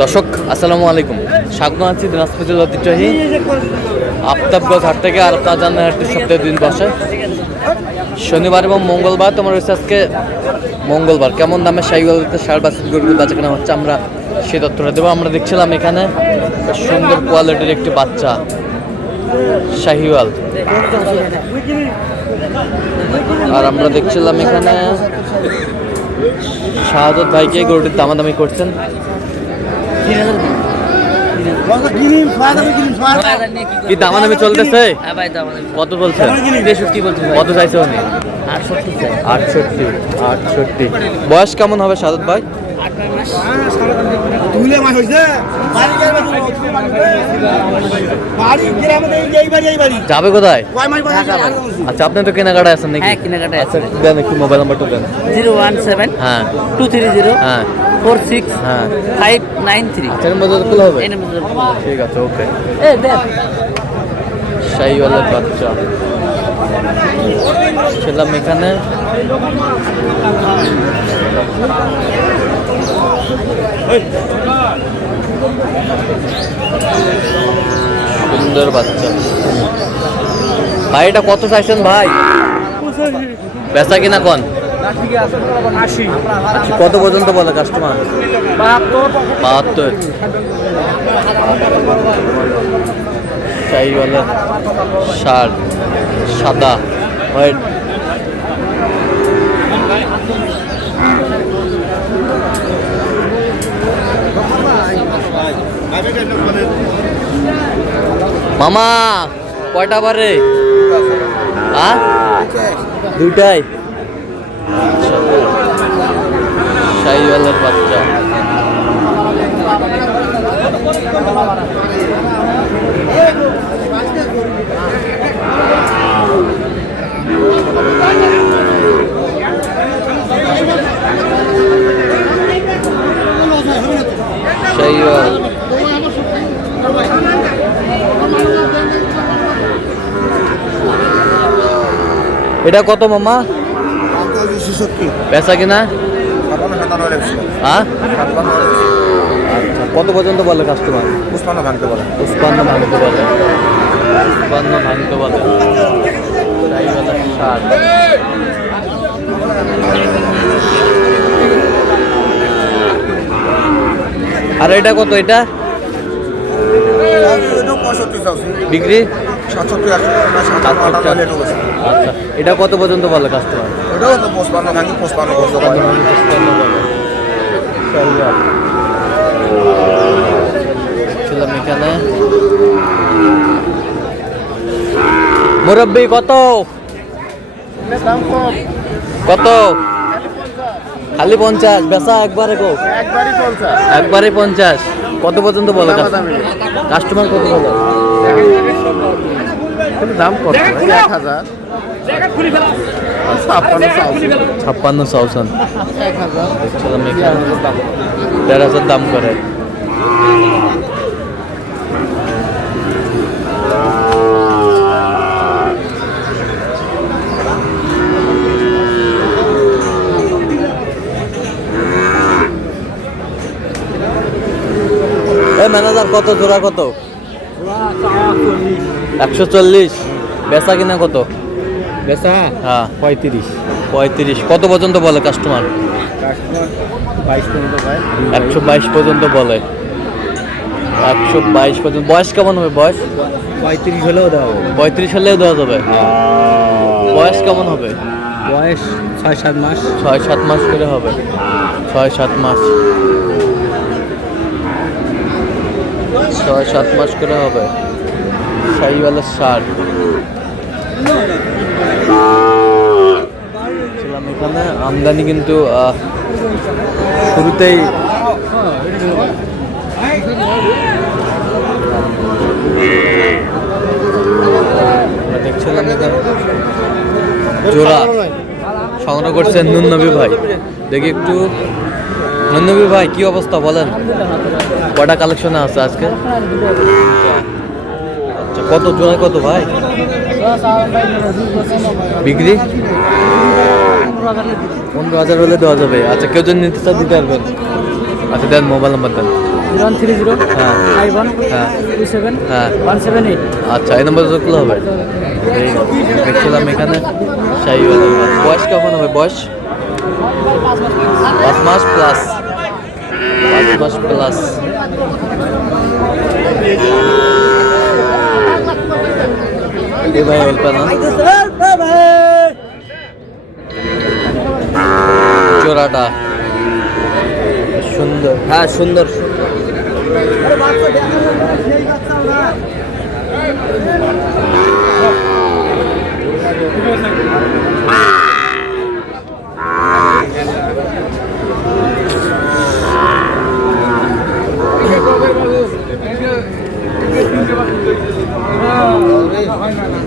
দর্শক, আসসালামু আলাইকুম। স্বাগত আছি দিনাজপুর জেলা ঐতিহ্যবাহী আফতাবগঞ্জ হাট থেকে আর জানেন হাটটি সপ্তাহে দিন বসে। শনিবার এবং মঙ্গলবার তোমার রয়েছে আজকে মঙ্গলবার। কেমন দামে সাইওয়ালতে সার বাসিত গরুগুলো বাচ্চা কেনা হচ্ছে আমরা সে তথ্যটা দেবো। আমরা দেখছিলাম এখানে সুন্দর কোয়ালিটির একটি বাচ্চা, শাহিওয়াল। আর আমরা দেখছিলাম এখানে শাহাদত ভাইকে গরুটির দামাদামি করছেন। কি দামাদামি চলতেছে? কত বলছে? কত চাইছে উনি? আটষট্টি। আটষট্টি আটষট্টি। বয়স কেমন হবে সাদত ভাই? যাবে কোথায়? আচ্ছা আপনি তো কেনাকাটা আছেন নাকি? হ্যাঁ কেনাকাটায় আচ্ছা আছে। দেন একটু মোবাইল নাম্বারটা দেন। জিরো ওয়ান সেভেন হ্যাঁ। টু থ্রি জিরো হ্যাঁ। ফোর সিক্স হ্যাঁ। Five nine three. মধ্যে খোলা হবে? ঠিক আছে ওকে। এ দেখ শাহিওয়ালের বাচ্চা। ছিলাম এখানে। সুন্দর বাচ্চা। ভাই এটা কত চাইছেন ভাই? বেচা কিনা কোন? আচ্ছা, কত পর্যন্ত বলে কাস্টমার বাহাত্তর। শার্ট সাদা হোয়াইট মামা কয়টা পারে শাহিওয়ালের বাচ্চা শাহিওয়াল এটা কত মামা? পেশা কিনা? হ্যাঁ? আচ্ছা কত পর্যন্ত বলে কাস্টমার পুষ্পান্ন ভাঙতে বলে। উৎপন্ন ভাঙতে বলে। উৎপন্ন ভাঙতে বলে আর এটা কত এটা বিক্রি? সাতষট্টি আচ্ছা এটা কত পর্যন্ত বলে কাস্টমার ওটাও তো পুষ্পান্ন ভাঙি ছিলাম এখানে মুরব্বী কত? কত? খালি পঞ্চাশ বেচা একবারে গো একবারই একবারে পঞ্চাশ। কত পর্যন্ত বলে কাস্টমার কত বলে? দাম কত? এক হাজার। ছাপ্পান্ন সাউসান এক হাজার। দেড় হাজার দাম করে। এ ম্যানেজার কত? জোড়া কত? একশো চল্লিশ। বেচা কিনা কত? বেচা? হ্যাঁ। পঁয়ত্রিশ। পঁয়ত্রিশ। কত পর্যন্ত বলে কাস্টমার একশো বাইশ পর্যন্ত বলে। একশো বাইশ পর্যন্ত। বয়স কেমন হবে বয়স? পঁয়ত্রিশ হলেও দেওয়া হবে পঁয়ত্রিশ হলেও দেওয়া যাবে? বয়স কেমন হবে? বয়স ছয় সাত মাস। ছয় সাত মাস করে হবে। ছয় সাত মাস। ছয় সাত মাস করে হবে। শাহিওয়ালের ষাট ছিলাম এখানে। আমদানি কিন্তু শুরুতেই দেখছিলাম এখানে জোড়া সংগ্রহ করছেন নুননবী ভাই। দেখি একটু। নুননবী ভাই, কি অবস্থা বলেন? কটা কালেকশনে আছে আজকে? আচ্ছা কত জোড়া কত ভাই? বিক্রি? পনেরো হাজার হলে দেওয়া যাবে। আচ্ছা কেউ যদি নিতে চান দিতে পারবেন। আচ্ছা দেন মোবাইল নাম্বার দেন। জিরো ওয়ান থ্রি জিরো হ্যাঁ ফাইভ ওয়ান হ্যাঁ টু সেভেন হ্যাঁ ওয়ান সেভেন এইট। আচ্ছা এই নম্বর যোগ হবে। দেখছিলাম এখানে শাহি বয়স কখন হবে? বয়স? পাঁচ মাস প্লাস। পাঁচ মাস প্লাস। এ ভাই অল্প না চোরাটা সুন্দর হ্যাঁ সুন্দর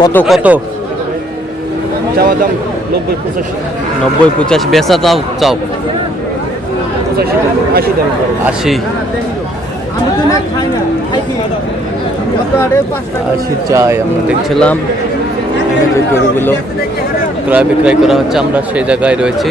কত কত? চাওয়া দাম নব্বই পঁচাশি। নব্বই পঁচাশি। বেচা তাও চাও। আশি দাম। আশি। আশি চাই আমরা দেখছিলাম। যে গরুগুলো ক্রয় বিক্রয় করা হচ্ছে আমরা সেই জায়গায় রয়েছি।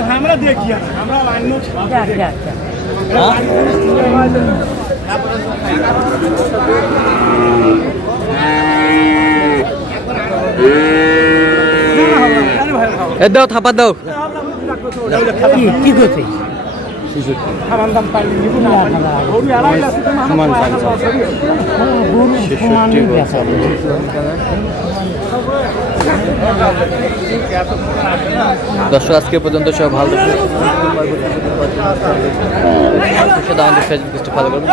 হ্যাঁ আমরা দেখি আমরা লাইন দাও থাপা দাও কি করছে দর্শক আজকে পর্যন্ত সব ভালো। আমাদের ফেসবুক ফলো করবেন